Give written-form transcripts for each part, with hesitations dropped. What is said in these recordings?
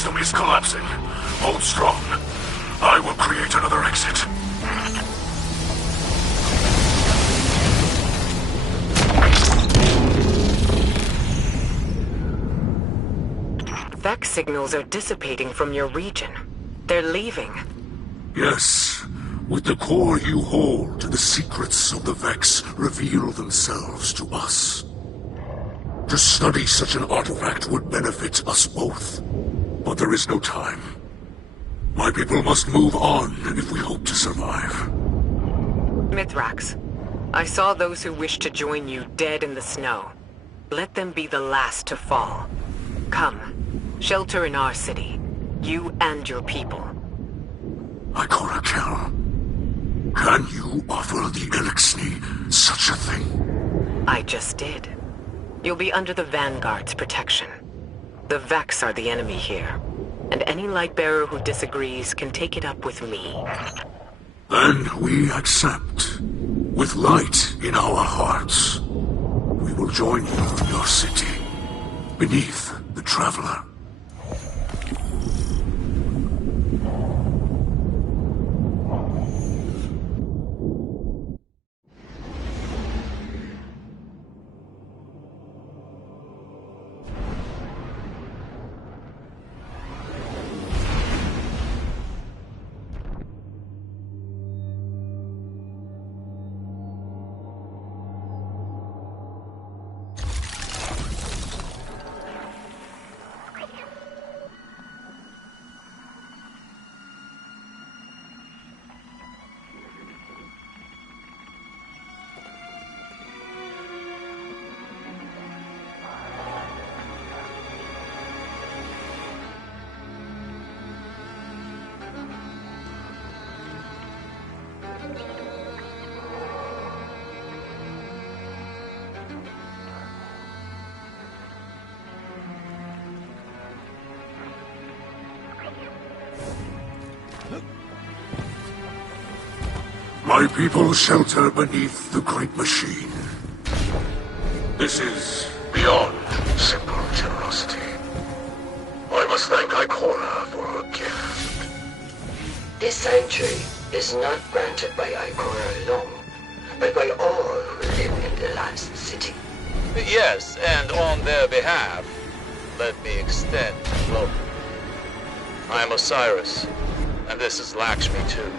system is collapsing. Hold strong. I will create another exit. Vex signals are dissipating from your region. They're leaving. Yes. With the core you hold, the secrets of the Vex reveal themselves to us. To study such an artifact would benefit us both. But there is no time. My people must move on if we hope to survive. Mithrax, I saw those who wished to join you dead in the snow. Let them be the last to fall. Come, shelter in our city. You and your people. Ikora Kel, can you offer the Elixni such a thing? I just did. You'll be under the Vanguard's protection. The Vex are the enemy here, and any Lightbearer who disagrees can take it up with me. Then we accept. With light in our hearts, we will join you in your city, beneath the Traveler. My people shelter beneath the great machine. This is beyond simple generosity. I must thank Ikora for her gift. This sanctuary is not granted by Ikora alone, but by all who live in the last city. Yes, and on their behalf, let me extend welcome. I am Osiris, and this is Lakshmi too.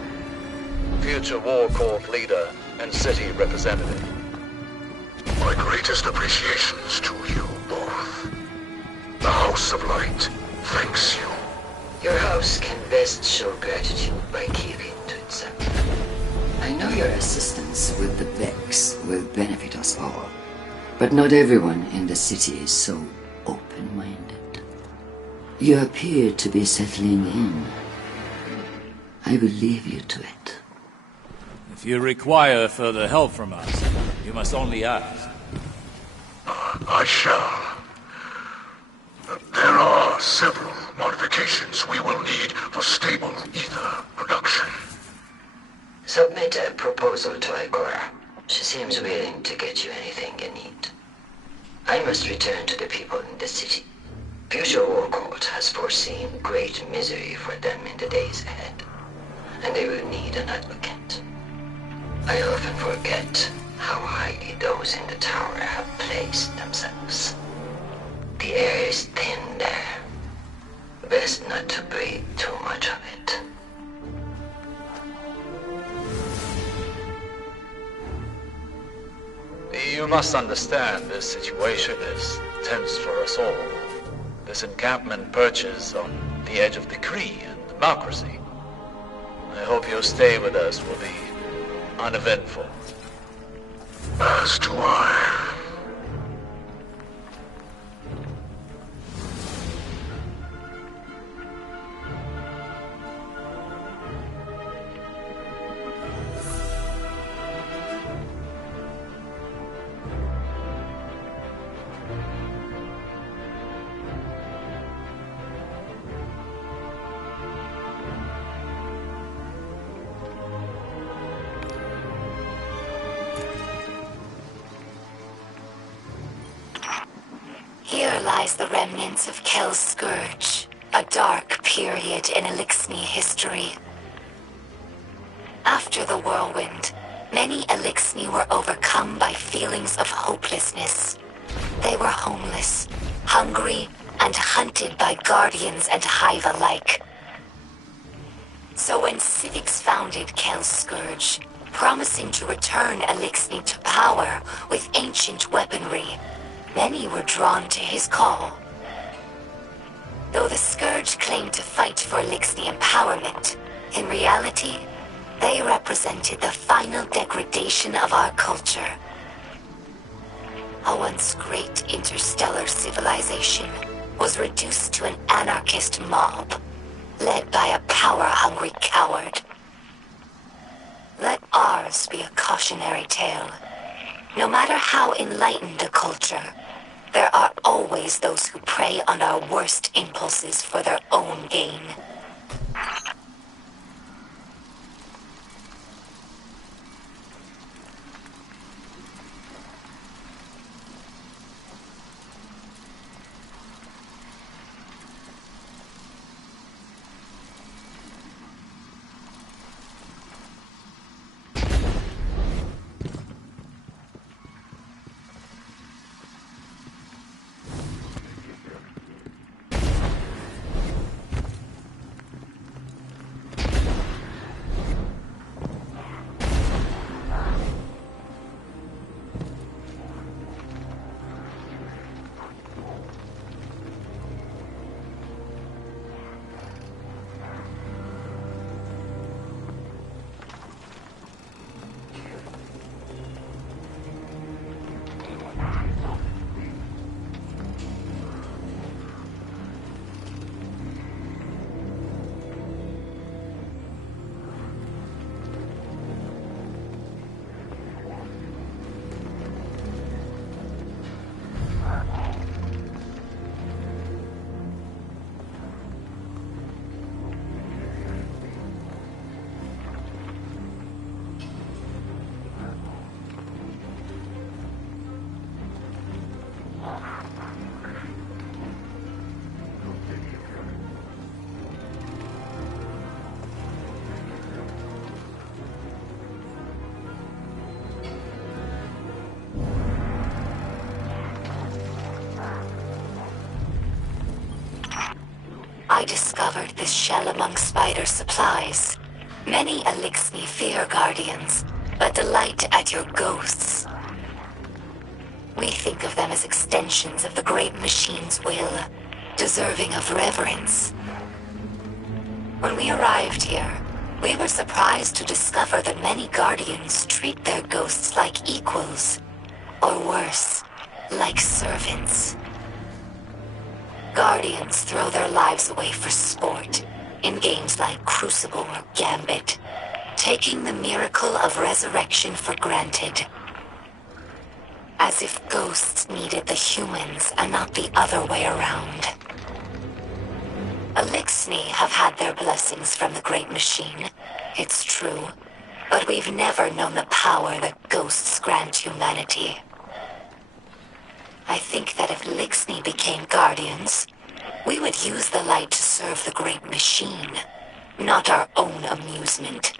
Future War Court leader and city representative. My greatest appreciations to you both. The House of Light thanks you. Your house can best show gratitude by keeping to itself. I know your assistance with the Vex will benefit us all, but not everyone in the city is so open-minded. You appear to be settling in. I will leave you to it. If you require further help from us, you must only ask. I shall. There are several modifications we will need for stable ether production. Submit a proposal to Ikora. She seems willing to get you anything you need. I must return to the people in the city. Future War Court has foreseen great misery for them in the days ahead, and they will need an advocate. I often forget how highly those in the tower have placed themselves. The air is thin there. Best not to breathe too much of it. You must understand this situation is tense for us all. This encampment perches on the edge of decree and democracy. I hope your stay with us will be uneventful. As do I. Here lies the remnants of Kel's scourge. A dark period in Elixni history. After the whirlwind, many Elixni were overcome by feelings of hopelessness. They were homeless, hungry, and hunted by guardians and hive alike. So when Civix founded Kel's Scourge, promising to return Elixni to power with ancient weaponry, many were drawn to his call. Though the Scourge claimed to fight for Elixni empowerment, in reality, they represented the final degradation of our culture. A once great interstellar civilization was reduced to an anarchist mob, led by a power-hungry coward. Let ours be a cautionary tale. No matter how enlightened a culture, there are always those who prey on our worst impulses for their own gain. I discovered this shell among spider supplies. Many Elixni fear guardians, but delight at your ghosts. We think of them as extensions of the great machine's will, deserving of reverence. When we arrived here, we were surprised to discover that many guardians treat their ghosts like equals, or worse, like servants. Guardians throw their lives away for sport, in games like Crucible or Gambit, taking the miracle of resurrection for granted. As if ghosts needed the humans and not the other way around. Elixni have had their blessings from the Great Machine, it's true, but we've never known the power that ghosts grant humanity. I think that if Elixni became guardians, we would use the light to serve the Great Machine, not our own amusement.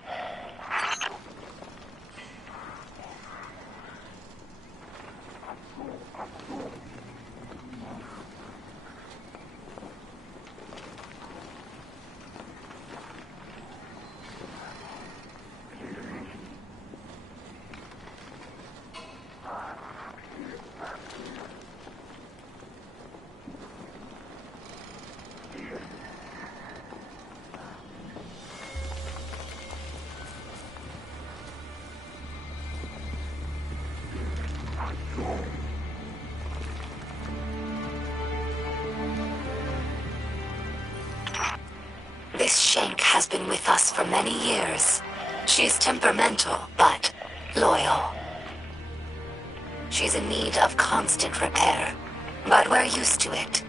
This Shank has been with us for many years. She's temperamental, but loyal. She's in need of constant repair, but we're used to it.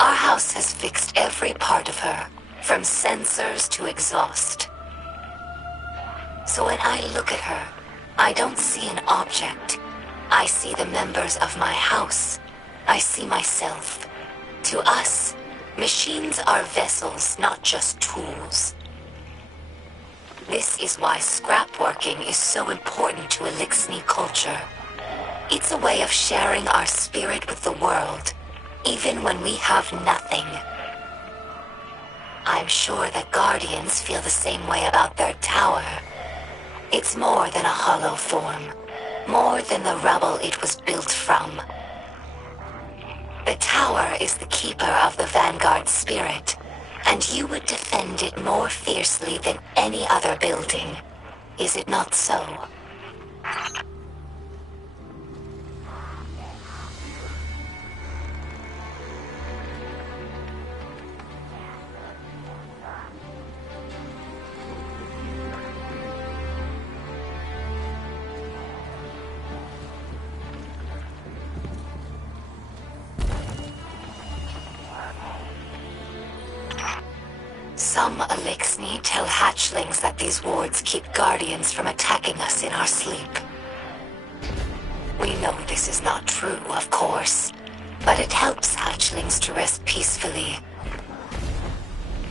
Our house has fixed every part of her, from sensors to exhaust. So when I look at her, I don't see an object. I see the members of my house. I see myself. To us, Machines are vessels, not just tools. This is why scrapworking is so important to Elixni culture. It's a way of sharing our spirit with the world, even when we have nothing. I'm sure that Guardians feel the same way about their tower. It's more than a hollow form, more than the rubble it was built from. The tower is the keeper of the Vanguard spirit, and you would defend it more fiercely than any other building. Is it not so? Some Elixni tell hatchlings that these wards keep Guardians from attacking us in our sleep. We know this is not true, of course, but it helps hatchlings to rest peacefully.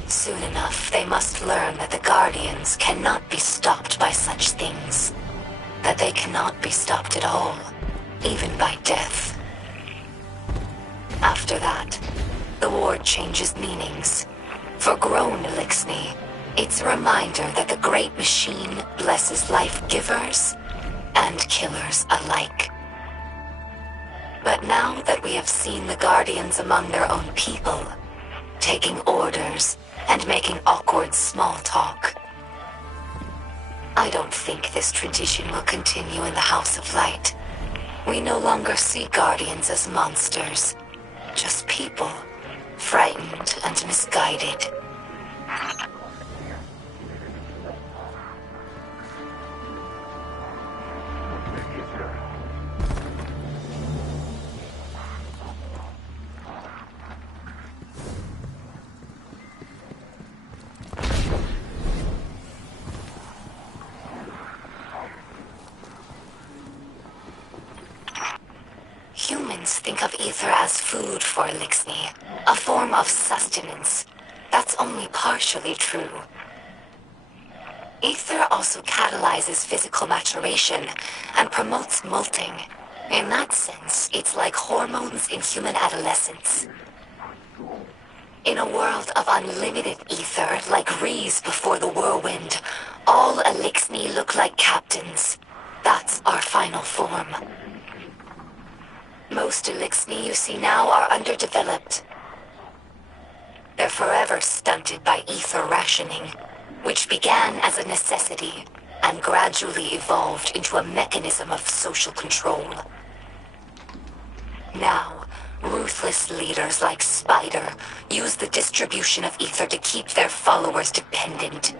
Soon enough, they must learn that the Guardians cannot be stopped by such things. That they cannot be stopped at all, even by death. After that, the ward changes meanings. For grown Elixni, it's a reminder that the Great Machine blesses life givers and killers alike. But now that we have seen the Guardians among their own people, taking orders and making awkward small talk, I don't think this tradition will continue in the House of Light. We no longer see Guardians as monsters, just people. Frightened and misguided. Humans think of ether as food for Elixni, a form of sustenance. That's only partially true. Ether also catalyzes physical maturation and promotes molting. In that sense, it's like hormones in human adolescence. In a world of unlimited ether, like Rees before the whirlwind, all Elixni look like captains. That's our final form. Most Elixni you see now are underdeveloped. They're forever stunted by ether rationing, which began as a necessity and gradually evolved into a mechanism of social control. Now, ruthless leaders like Spider use the distribution of ether to keep their followers dependent.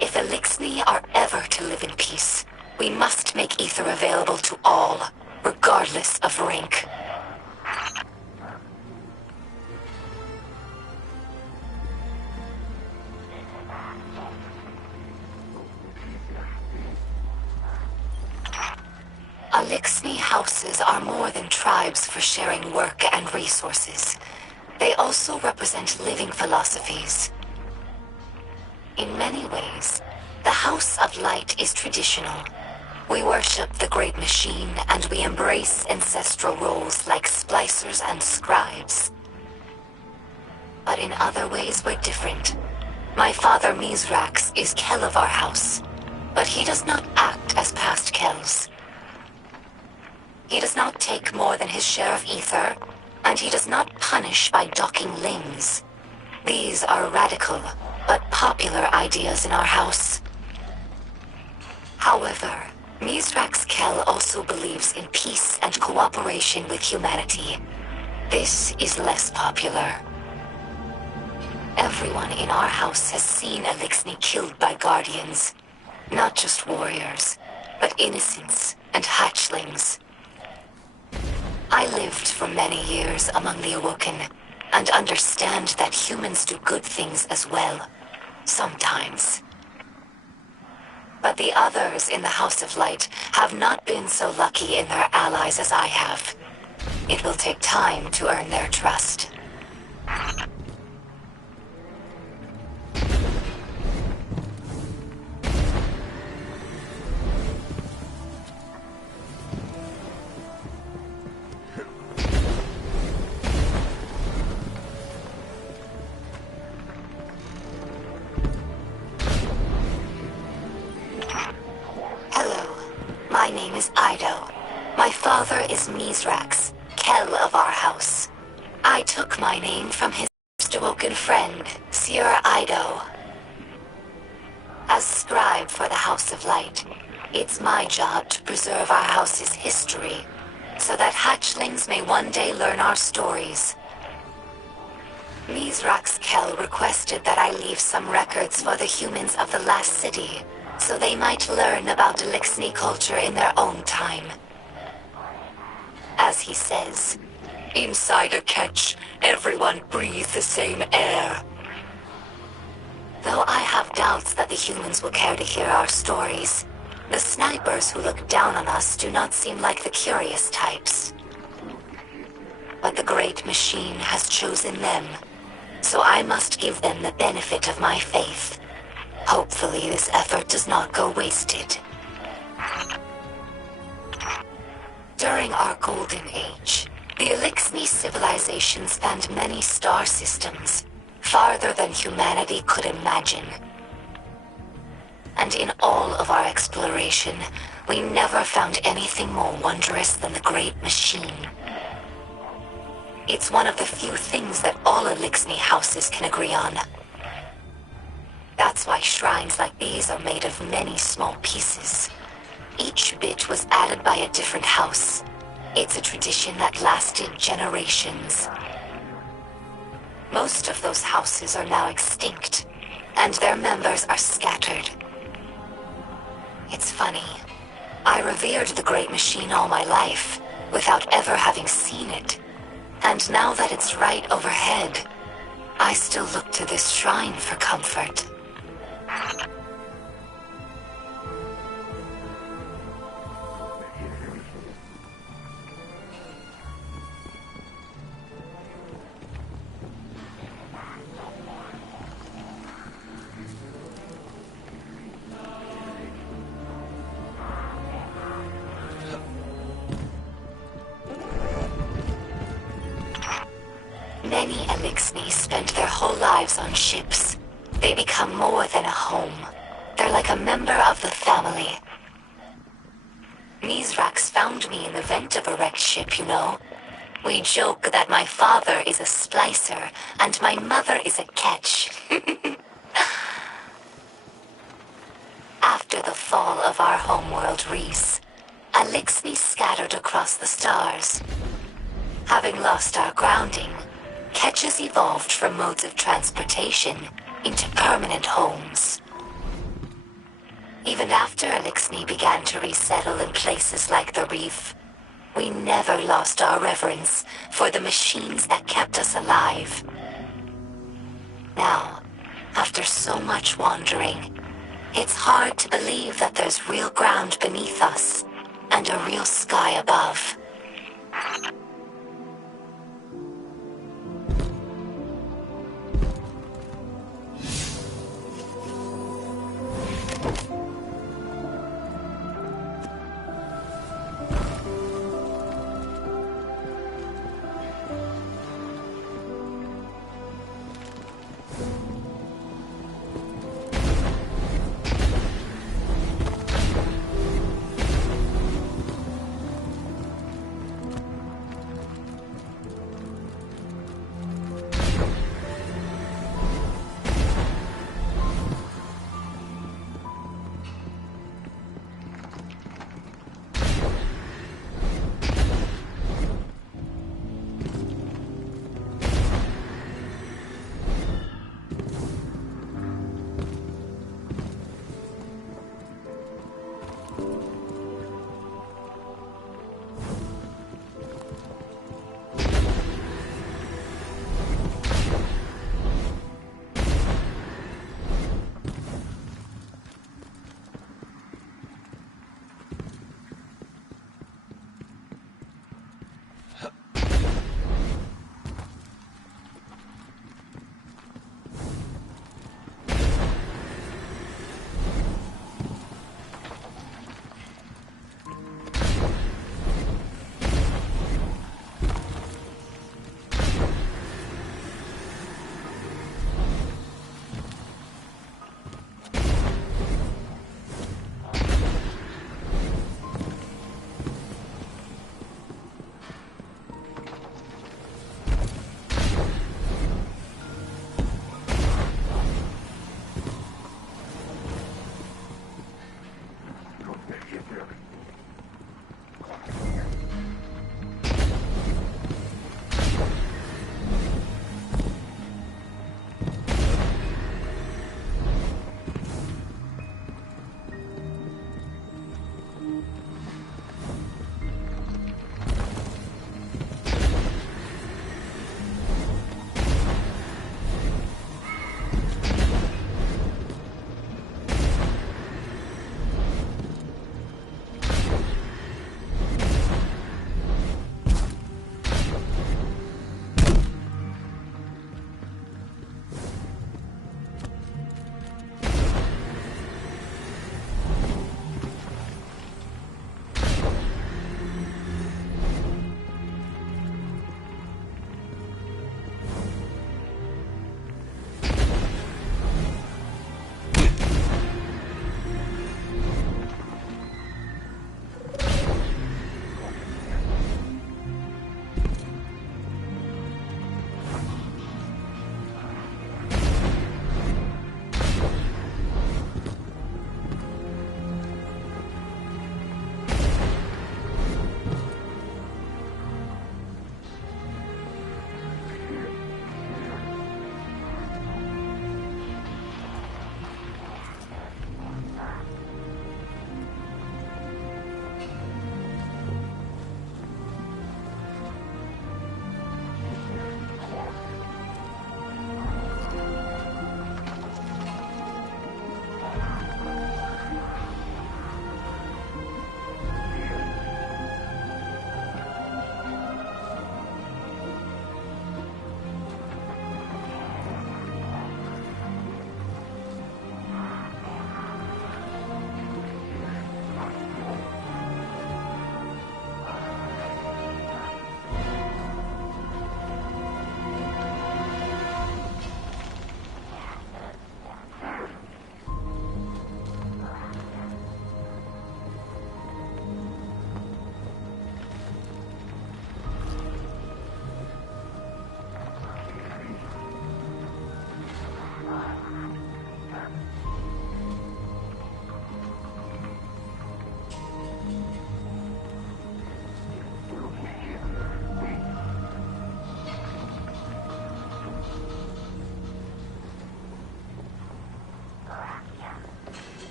If Elixni are ever to live in peace, we must make ether available to all, regardless of rank. Elixni houses are more than tribes for sharing work and resources. They also represent living philosophies. In many ways, the House of Light is traditional. We worship the Great Machine, and we embrace ancestral roles like splicers and scribes. But in other ways, we're different. My father Mizrax is Kel of our house, but he does not act as past Kels. He does not take more than his share of ether, and he does not punish by docking limbs. These are radical, but popular ideas in our house. However, Mizrax Kel also believes in peace and cooperation with humanity. This is less popular. Everyone in our house has seen Elixni killed by Guardians. Not just warriors, but innocents and hatchlings. I lived for many years among the Awoken, and understand that humans do good things as well. Sometimes. But the others in the House of Light have not been so lucky in their allies as I have. It will take time to earn their trust. is Mizrax, Kel of our house. I took my name from his awoken friend, Sir Ido. As scribe for the House of Light, it's my job to preserve our house's history, so that hatchlings may one day learn our stories. Mizrax Kel requested that I leave some records for the humans of the last city, so they might learn about Elixni culture in their own time. As he says, inside a ketch, everyone breathes the same air. Though I have doubts that the humans will care to hear our stories, the snipers who look down on us do not seem like the curious types. But the Great Machine has chosen them, so I must give them the benefit of my faith. Hopefully this effort does not go wasted. During our Golden Age, the Elixni civilization spanned many star systems, farther than humanity could imagine. And in all of our exploration, we never found anything more wondrous than the Great Machine. It's one of the few things that all Elixni houses can agree on. That's why shrines like these are made of many small pieces. Each bit was added by a different house. It's a tradition that lasted generations. Most of those houses are now extinct, and their members are scattered. It's funny. I revered the Great Machine all my life, without ever having seen it. And now that it's right overhead, I still look to this shrine for comfort. Many Elixni spend their whole lives on ships. They become more than a home. They're like a member of the family. Mizrax found me in the vent of a wrecked ship, you know. We joke that my father is a splicer and my mother is a catch. After the fall of our homeworld Reese, Elixni scattered across the stars. Having lost our grounding, catches evolved from modes of transportation into permanent homes. Even after Elixni began to resettle in places like the reef, we never lost our reverence for the machines that kept us alive. Now, after so much wandering, it's hard to believe that there's real ground beneath us and a real sky above.